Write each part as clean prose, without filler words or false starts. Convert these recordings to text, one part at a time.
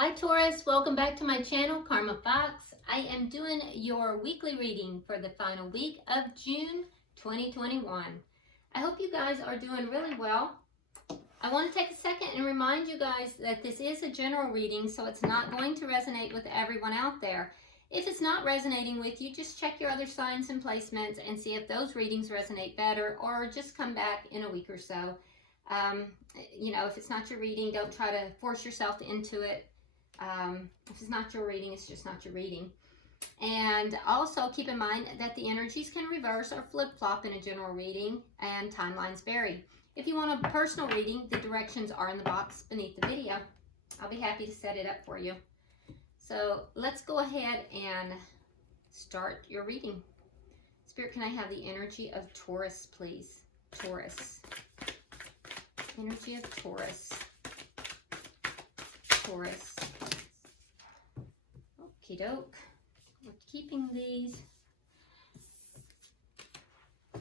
Hi Taurus, welcome back to my channel, Karma Fox. I am doing your weekly reading for the final week of June 2021. I hope you guys are doing really well. I want to take a second and remind you guys that this is a general reading, so it's not going to resonate with everyone out there. If it's not resonating with you, just check your other signs and placements and see if those readings resonate better, or just come back in a week or so. If it's not your reading, don't try to force yourself into it. If it's not your reading, it's just not your reading. And also keep in mind that the energies can reverse or flip-flop in a general reading, and timelines vary. If you want a personal reading, the directions are in the box beneath the video. I'll be happy to set it up for you. So let's go ahead and start your reading. Spirit, can I have the energy of Taurus, please? Taurus. Energy of Taurus. Taurus. Okie doke. We're keeping these. So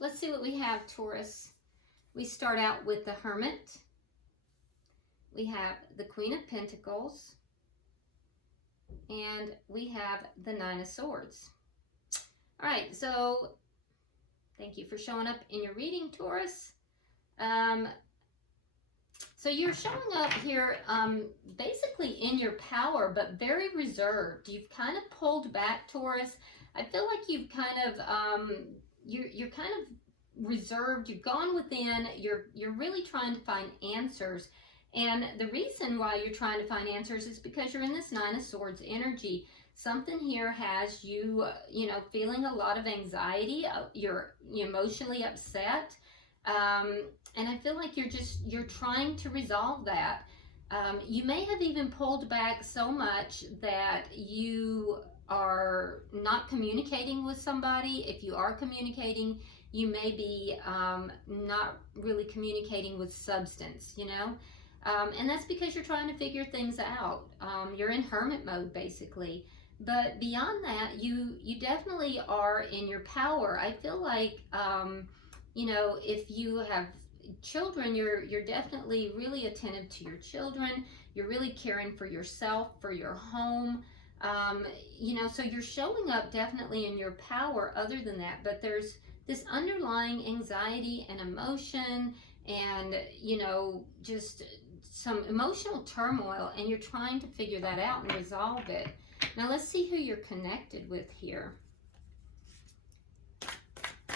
let's see what we have, Taurus. We start out with the Hermit. We have the Queen of Pentacles. And we have the Nine of Swords. All right, so thank you for showing up in your reading, Taurus. So you're showing up here basically in your power, but very reserved. You've kind of pulled back, Taurus. I feel like you've kind of, you're kind of reserved. You've gone within. You're really trying to find answers. And the reason why you're trying to find answers is because you're in this Nine of Swords energy. Something here has you, feeling a lot of anxiety. You're emotionally upset. And I feel like you're trying to resolve that. You may have even pulled back so much that you are not communicating with somebody. If you are communicating, you may be not really communicating with substance, and that's because you're trying to figure things out. You're in hermit mode, basically. But beyond that, you definitely are in your power. I feel like, if you have children, you're definitely really attentive to your children. You're really caring for yourself, for your home. So you're showing up definitely in your power other than that. But there's this underlying anxiety and emotion and, just some emotional turmoil, and you're trying to figure that out and resolve it. Now let's see who you're connected with here.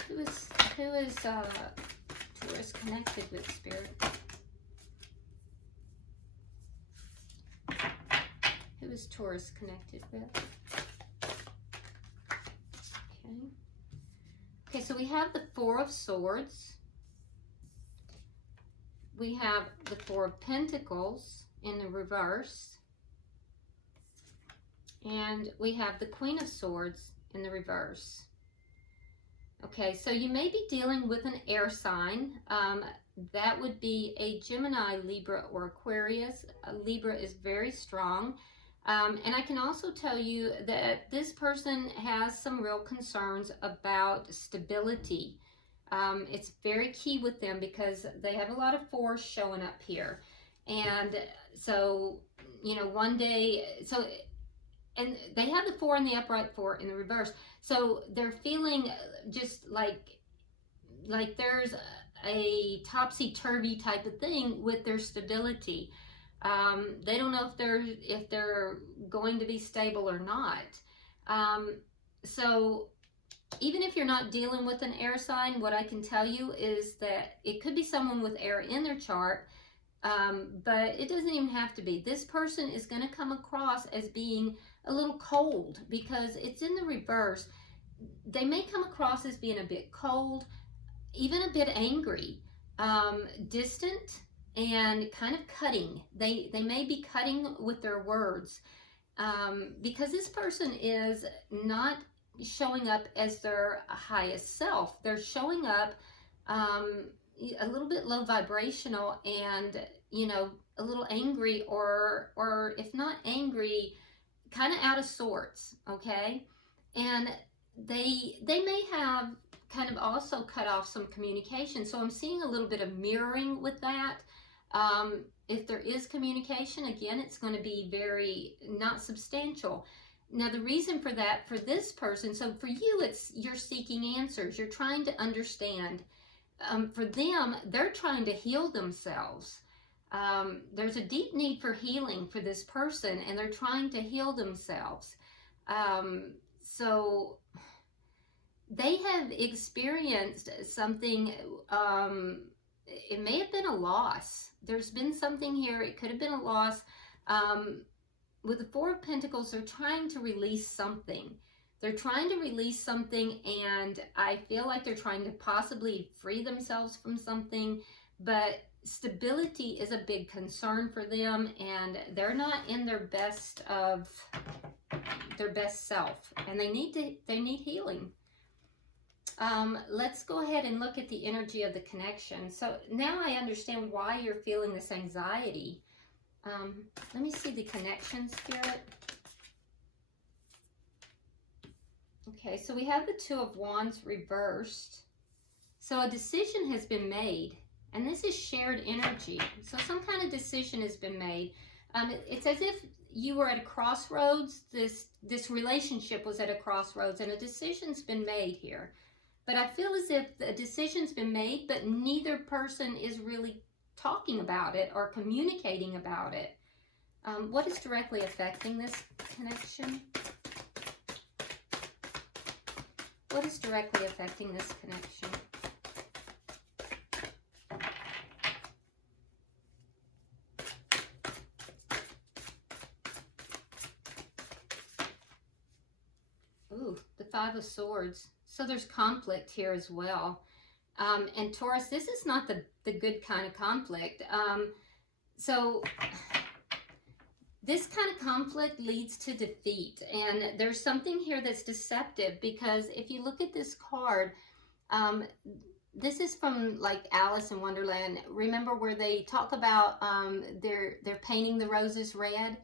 Who is Taurus connected with, Spirit? Who is Taurus connected with? Okay, so we have the Four of Swords. We have the Four of Pentacles in the reverse. And we have the Queen of Swords in the reverse. Okay, so you may be dealing with an air sign. That would be a Gemini, Libra, or Aquarius. Libra is very strong. And I can also tell you that this person has some real concerns about stability. It's very key with them because they have a lot of force showing up here. And so, one day, and they have the Four in the upright, Four in the reverse. So they're feeling just like there's a topsy-turvy type of thing with their stability. They don't know if they're going to be stable or not. So even if you're not dealing with an air sign, what I can tell you is that it could be someone with air in their chart, but it doesn't even have to be. This person is going to come across as being a little cold because it's in the reverse. They may come across as being a bit cold, even a bit angry, distant, and kind of cutting. They may be cutting with their words because this person is not showing up as their highest self. They're showing up a little bit low vibrational and, a little angry or if not angry, kind of out of sorts, okay? And they may have kind of also cut off some communication. So I'm seeing a little bit of mirroring with that. If there is communication, again, it's going to be very not substantial. Now, the reason for that, for this person, so for you, it's you're seeking answers. You're trying to understand. For them, they're trying to heal themselves. There's a deep need for healing for this person, and they're trying to heal themselves. So they have experienced something. It may have been a loss. There's been something here. It could have been a loss. With the Four of Pentacles, they're trying to release something. They're trying to release something, and I feel like they're trying to possibly free themselves from something, but stability is a big concern for them, and they're not in their best self, and they need healing. Let's go ahead and look at the energy of the connection. So now I understand why you're feeling this anxiety. Let me see the connection, Spirit. Okay, so we have the Two of Wands reversed. So a decision has been made, and this is shared energy. So some kind of decision has been made. It's as if you were at a crossroads. This relationship was at a crossroads, and a decision's been made here. But I feel as if a decision's been made, but neither person is really talking about it or communicating about it. What is directly affecting this connection? What is directly affecting this connection? Ooh, the Five of Swords. So there's conflict here as well. And Taurus, this is not the good kind of conflict. So this kind of conflict leads to defeat. And there's something here that's deceptive, because if you look at this card, this is from like Alice in Wonderland. Remember where they talk about they're painting the roses red?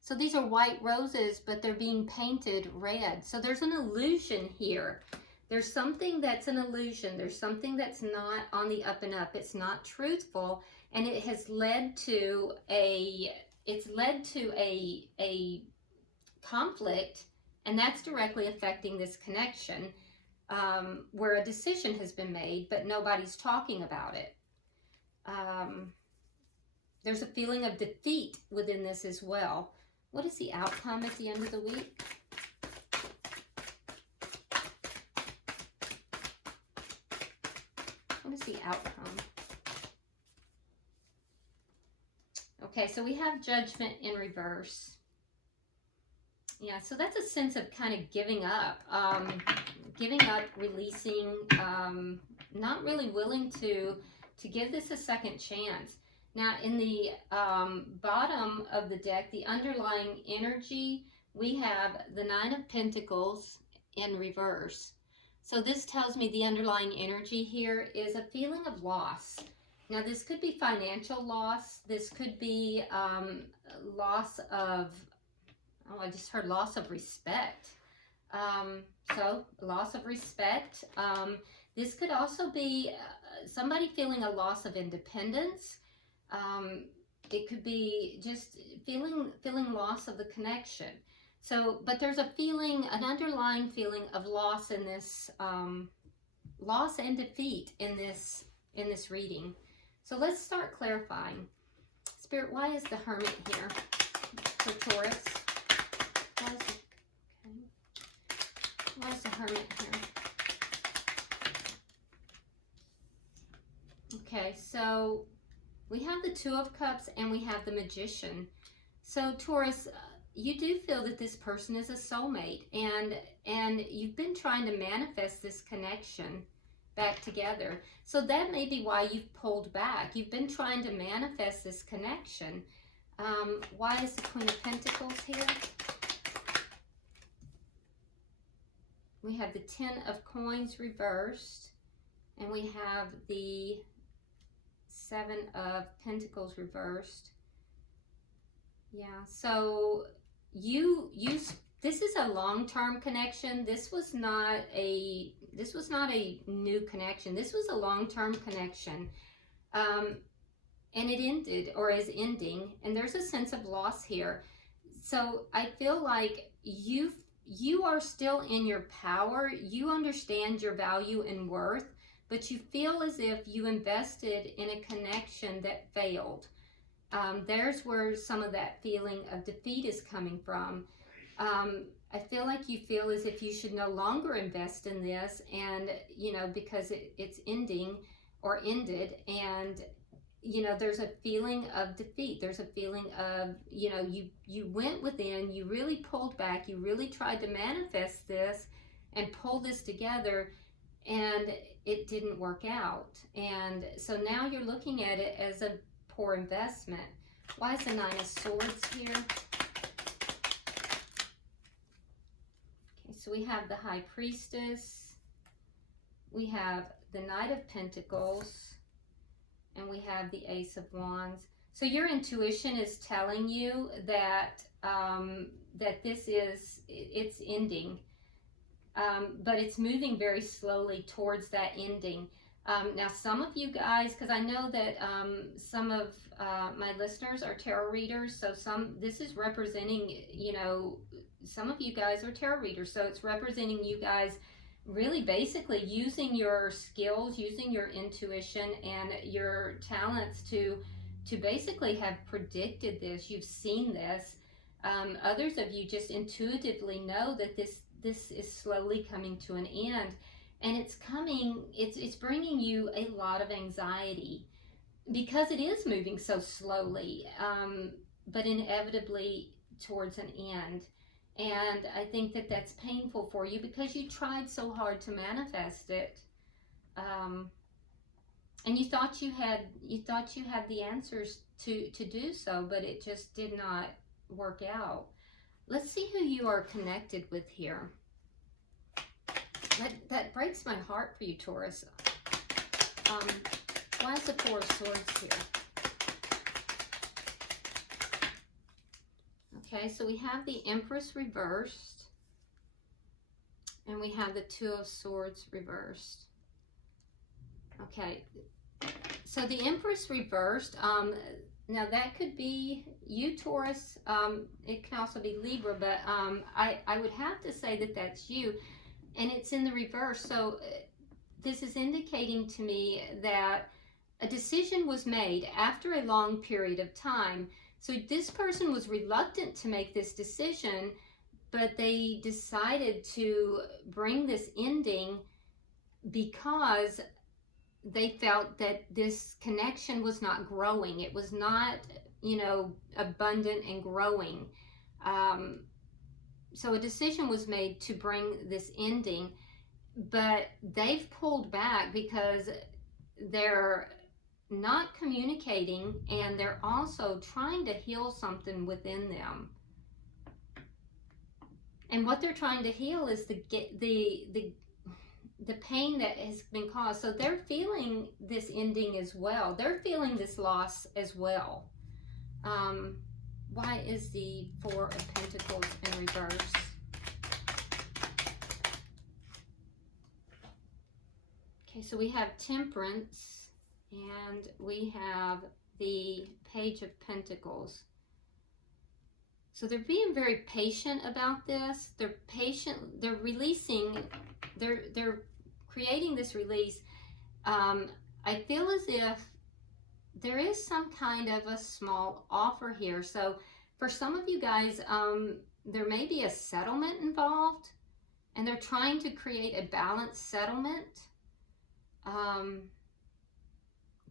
So these are white roses, but they're being painted red. So there's an illusion here. There's something that's an illusion. There's something that's not on the up and up. It's not truthful, and it has led to a conflict, and that's directly affecting this connection, where a decision has been made, but nobody's talking about it. There's a feeling of defeat within this as well. What is the outcome at the end of the week? What is the outcome? Okay, so we have Judgment in reverse. Yeah, so that's a sense of kind of giving up, releasing, not really willing to give this a second chance. Now, in the bottom of the deck, the underlying energy, we have the Nine of Pentacles in reverse. So this tells me the underlying energy here is a feeling of loss. Now, this could be financial loss. This could be loss of, I just heard loss of respect. So, loss of respect. This could also be somebody feeling a loss of independence. It could be just feeling loss of the connection. So, but there's a feeling, an underlying feeling of loss in this, loss and defeat in this reading. So let's start clarifying. Spirit, why is the Hermit here for Taurus? Why is the Hermit here? Okay, so we have the Two of Cups and we have the Magician. So Taurus, you do feel that this person is a soulmate, and you've been trying to manifest this connection back together. So that may be why you've pulled back. You've been trying to manifest this connection. Why is the Queen of Pentacles here? We have the Ten of Coins reversed, and we have the Seven of Pentacles reversed. Yeah, so this is a long-term connection. This was not a new connection. This was a long-term connection. and it ended or is ending, and there's a sense of loss here. So I feel like you are still in your power. You understand your value and worth, but you feel as if you invested in a connection that failed. There's where some of that feeling of defeat is coming from. I feel like you feel as if you should no longer invest in this, and because it's ending or ended, and there's a feeling of defeat. There's a feeling of, you went within, you really pulled back, you really tried to manifest this and pull this together, and it didn't work out. And so now you're looking at it as a poor investment. Why is the Nine of Swords here? Okay, so we have the High Priestess, we have the Knight of Pentacles, and we have the Ace of Wands. So your intuition is telling you that that it's ending, but it's moving very slowly towards that ending. Now, some of you guys, because I know that some of my listeners are tarot readers, so this is representing, some of you guys are tarot readers, so it's representing you guys really basically using your skills, using your intuition and your talents to basically have predicted this. You've seen this. Others of you just intuitively know that this is slowly coming to an end, and it's bringing you a lot of anxiety because it is moving so slowly, but inevitably towards an end. And I think that that's painful for you because you tried so hard to manifest it, and you thought you had the answers to do so, but it just did not work out. Let's see who you are connected with here. That breaks my heart for you, Taurus. Why is the Four of Swords here? Okay, so we have the Empress reversed, and we have the Two of Swords reversed. Okay, so the Empress reversed, now that could be you, Taurus. It can also be Libra, but I would have to say that that's you, and it's in the reverse. So this is indicating to me that a decision was made after a long period of time. So this person was reluctant to make this decision, but they decided to bring this ending because they felt that this connection was not growing. It was not, abundant and growing. So a decision was made to bring this ending, but they've pulled back because they're not communicating, and they're also trying to heal something within them. And what they're trying to heal is the pain that has been caused. So they're feeling this ending as well. They're feeling this loss as well. Why is the Four of Pentacles in reverse? Okay, so we have Temperance, and we have the Page of Pentacles. So they're being very patient about this. They're patient. They're releasing. They're creating this release. I feel as if there is some kind of a small offer here. So for some of you guys, there may be a settlement involved, and they're trying to create a balanced settlement.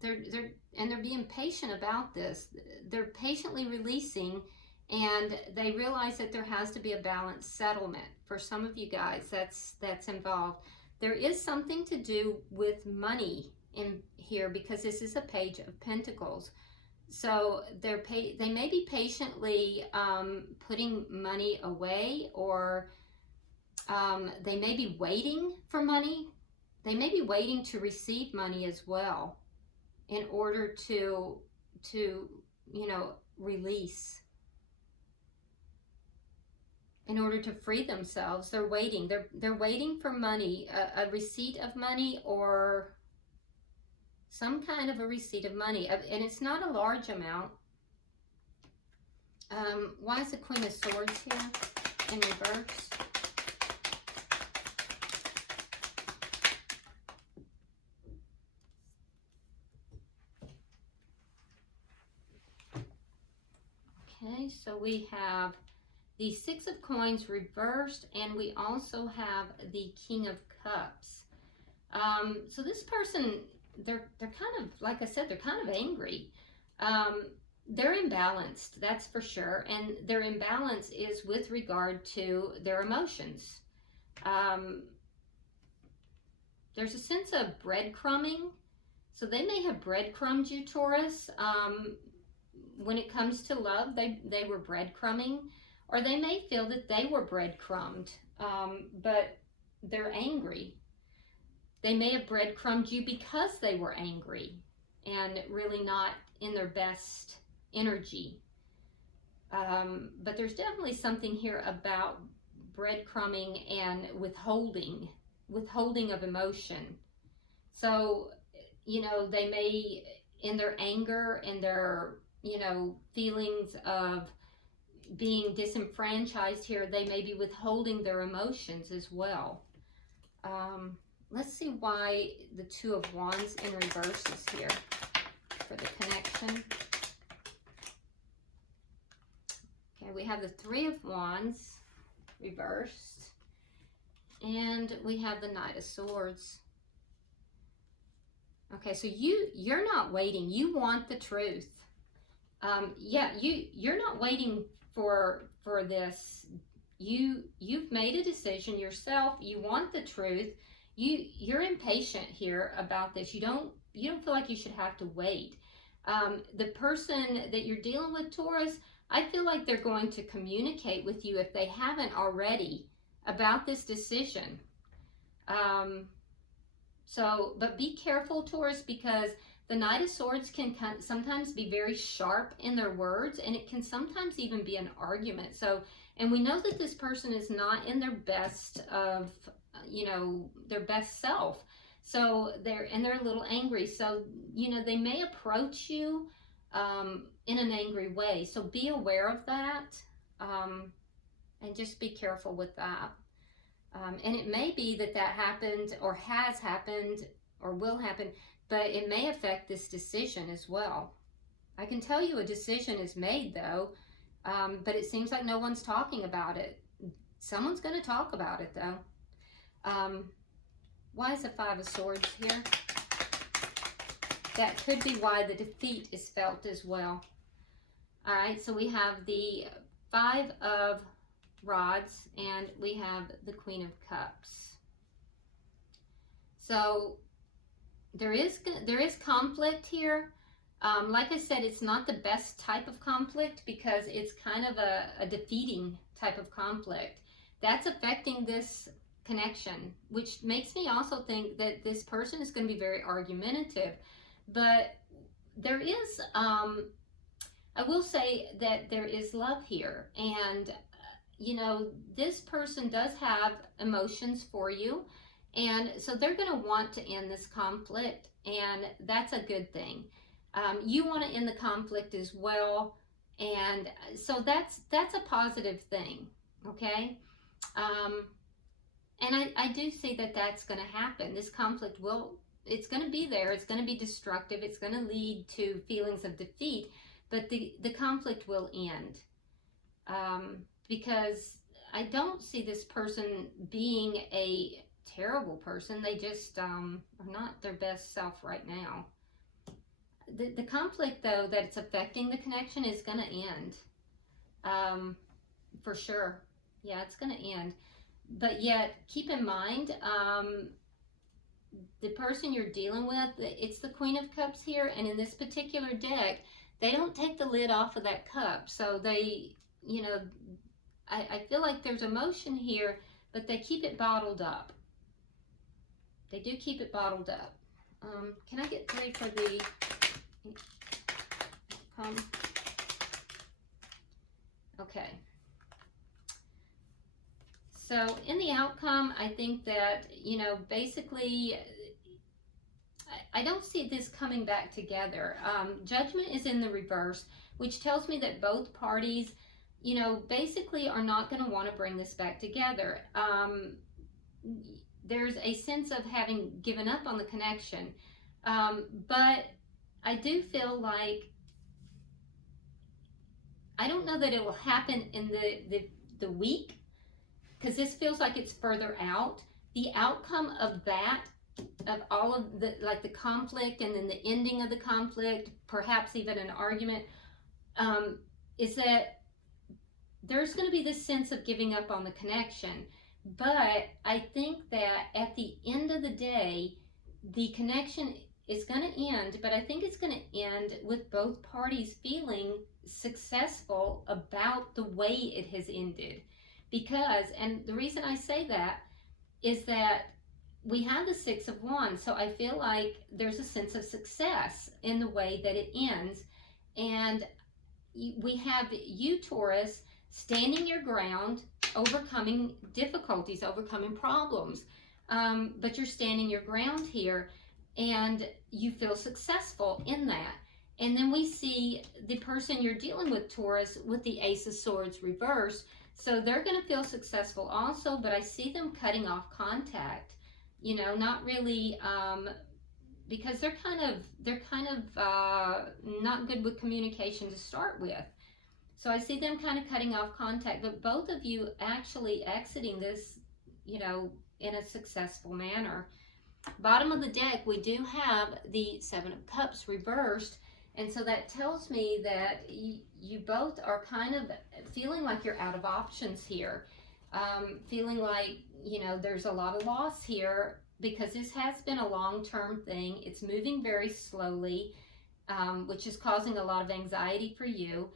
They're being patient about this. They're patiently releasing, and they realize that there has to be a balanced settlement. For some of you guys, that's involved. There is something to do with money in here because this is a Page of Pentacles. So they may be patiently putting money away, or they may be waiting for money. They may be waiting to receive money as well in order to release, in order to free themselves. They're waiting. They're waiting for money, a receipt of money, or Some kind of a receipt of money, and it's not a large amount. Why is the Queen of Swords here in reverse? Okay, so we have the Six of Coins reversed, and we also have the King of Cups. So this person, they're kind of, like I said, they're kind of angry. They're imbalanced, that's for sure, and their imbalance is with regard to their emotions. There's a sense of breadcrumbing, so they may have breadcrumbed you, Taurus. When it comes to love, they were breadcrumbing, or they may feel that they were breadcrumbed, but they're angry. They may have breadcrumbed you because they were angry and really not in their best energy. But there's definitely something here about breadcrumbing and withholding of emotion. So, you know, they may, in their anger and their, you know, feelings of being disenfranchised here, they may be withholding their emotions as well. Let's see why the Two of Wands in reverse is here for the connection. Okay, we have the Three of Wands reversed, and we have the Knight of Swords. Okay, so you're not waiting. You want the truth. Yeah, you're not waiting for this. You've made a decision yourself. You want the truth. You're impatient here about this. You don't feel like you should have to wait. The person that you're dealing with, Taurus, I feel like they're going to communicate with you, if they haven't already, about this decision. But be careful, Taurus, because the Knight of Swords can sometimes be very sharp in their words, and it can sometimes even be an argument. So, and we know that this person is not in their best of, you know, their best self. So they're a little angry. So, you know, they may approach you in an angry way. So be aware of that, and just be careful with that. And it may be that happened, or has happened, or will happen, but it may affect this decision as well. I can tell you a decision is made, though, but it seems like no one's talking about it. Someone's going to talk about it, though. Why is the Five of Swords here? That could be why the defeat is felt as well. All right, so we have the Five of Rods, and we have the Queen of Cups. So there is conflict here. Like I said, it's not the best type of conflict, because it's kind of a defeating type of conflict that's affecting this connection, which makes me also think that this person is going to be very argumentative. But there is, I will say that there is love here, and you know, this person does have emotions for you, and so they're going to want to end this conflict, and that's a good thing. You want to end the conflict as well, and so that's a positive thing. Okay. And I do see that that's going to happen. This conflict it's going to be there. It's going to be destructive. It's going to lead to feelings of defeat, but the conflict will end. Because I don't see this person being a terrible person. They just are not their best self right now. The conflict, though, that it's affecting the connection is going to end. For sure. Yeah, it's going to end. But yet, keep in mind, the person you're dealing with, it's the Queen of Cups here, and in this particular deck, they don't take the lid off of that cup. So they, you know, I feel like there's emotion here, but they keep it bottled up. They do keep it bottled up. Can I get 3 for the okay. So in the outcome, I think that, you know, basically, I don't see this coming back together. Judgment is in the reverse, which tells me that both parties, you know, basically are not going to want to bring this back together. There's a sense of having given up on the connection. But I do feel like, I don't know that it will happen in the week, because this feels like it's further out. The outcome of that, of all of the, like the conflict and then the ending of the conflict, perhaps even an argument, is that there's going to be this sense of giving up on the connection. But I think that at the end of the day, the connection is going to end, but I think it's going to end with both parties feeling successful about the way it has ended. Because, and the reason I say that is that we have the Six of Wands, so I feel like there's a sense of success in the way that it ends. And we have you, Taurus, standing your ground, overcoming difficulties, overcoming problems. But you're standing your ground here, and you feel successful in that. And then we see the person you're dealing with, Taurus, with the Ace of Swords reversed. So they're going to feel successful also, but I see them cutting off contact. You know, not really, because they're kind of not good with communication to start with. So I see them kind of cutting off contact, but both of you actually exiting this, you know, in a successful manner. Bottom of the deck, we do have the Seven of Cups reversed, and so that tells me that you both are kind of feeling like you're out of options here, feeling like, you know, there's a lot of loss here, because this has been a long-term thing. It's moving very slowly, which is causing a lot of anxiety for you.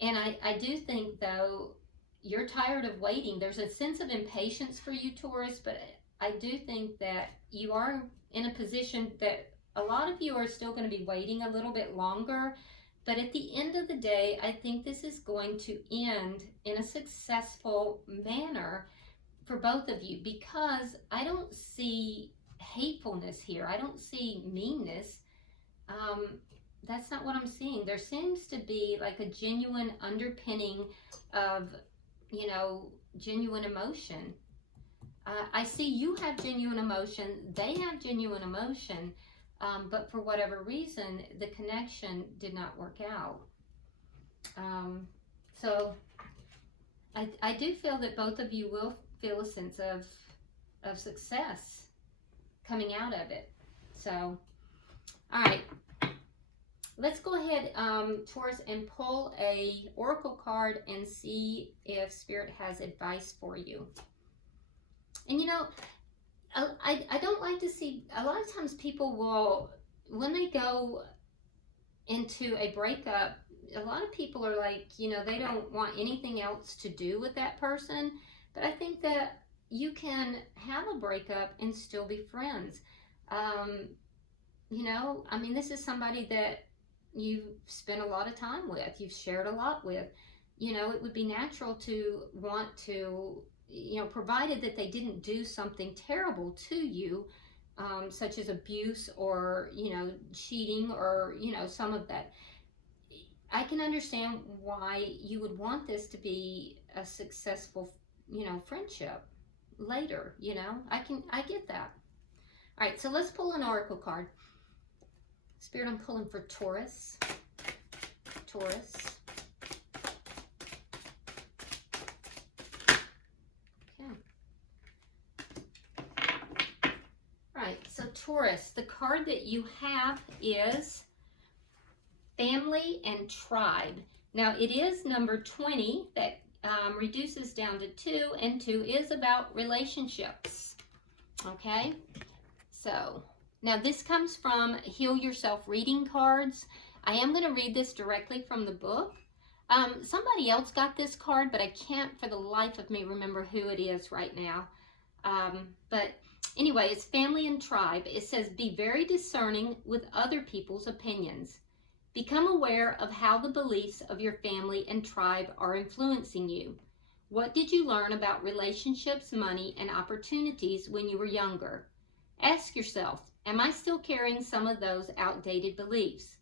And I do think, though, you're tired of waiting. There's a sense of impatience for you, Taurus, but I do think that you are in a position that a lot of you are still going to be waiting a little bit longer. But at the end of the day, I think this is going to end in a successful manner for both of you, because I don't see hatefulness here. I don't see meanness. That's not what I'm seeing. There seems to be like a genuine underpinning of, you know, genuine emotion. I see you have genuine emotion. They have genuine emotion. But for whatever reason, the connection did not work out. So I do feel that both of you will feel a sense of success coming out of it. So, all right. Let's go ahead, Taurus, and pull a oracle card and see if Spirit has advice for you. And you know, I don't like to see, a lot of times people will, when they go into a breakup, a lot of people are like, you know, they don't want anything else to do with that person. But I think that you can have a breakup and still be friends. You know, I mean, this is somebody that you've spent a lot of time with, you've shared a lot with. You know, it would be natural to want to, you know, provided that they didn't do something terrible to you, such as abuse or, you know, cheating or, you know, some of that. I can understand why you would want this to be a successful, you know, friendship later, you know. I get that. All right, so let's pull an oracle card. Spirit, I'm pulling for Taurus. Taurus. Okay. All right, so Taurus, the card that you have is Family and Tribe. Now, it is number 20 that reduces down to 2, and 2 is about relationships. Okay, so now this comes from Heal Yourself reading cards. I am going to read this directly from the book. Somebody else got this card, but I can't for the life of me remember who it is right now. But anyway, it's Family and Tribe. It says, be very discerning with other people's opinions. Become aware of how the beliefs of your family and tribe are influencing you. What did you learn about relationships, money, and opportunities when you were younger? Ask yourself, Am I still carrying some of those outdated beliefs?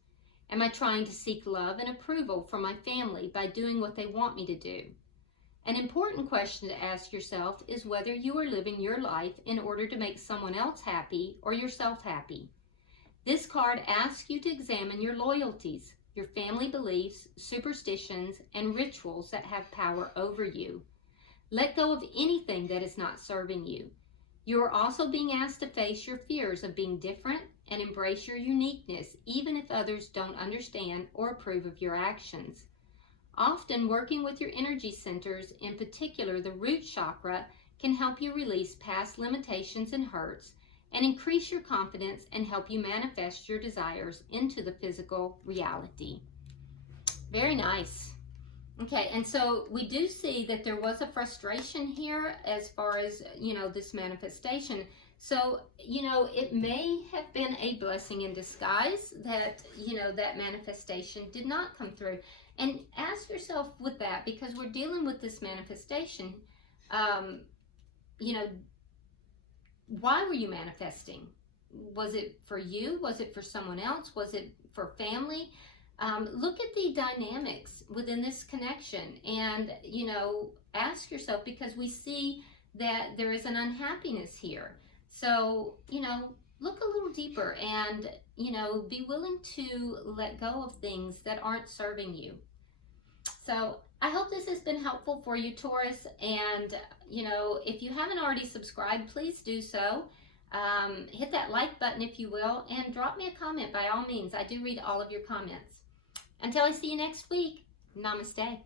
Am I trying to seek love and approval from my family by doing what they want me to do? An important question to ask yourself is whether you are living your life in order to make someone else happy or yourself happy. This card asks you to examine your loyalties, your family beliefs, superstitions, and rituals that have power over you. Let go of anything that is not serving you. You are also being asked to face your fears of being different and embrace your uniqueness, even if others don't understand or approve of your actions. Often, working with your energy centers, in particular the root chakra, can help you release past limitations and hurts and increase your confidence and help you manifest your desires into the physical reality. Very nice. Okay, and so we do see that there was a frustration here as far as, this manifestation. So, it may have been a blessing in disguise that, that manifestation did not come through. And ask yourself with that, because we're dealing with this manifestation, why were you manifesting? Was it for you? Was it for someone else? Was it for family? Look at the dynamics within this connection and, ask yourself, because we see that there is an unhappiness here. So, look a little deeper and, be willing to let go of things that aren't serving you. So I hope this has been helpful for you, Taurus. And, if you haven't already subscribed, please do so. Hit that like button if you will, and drop me a comment by all means. I do read all of your comments. Until I see you next week, namaste.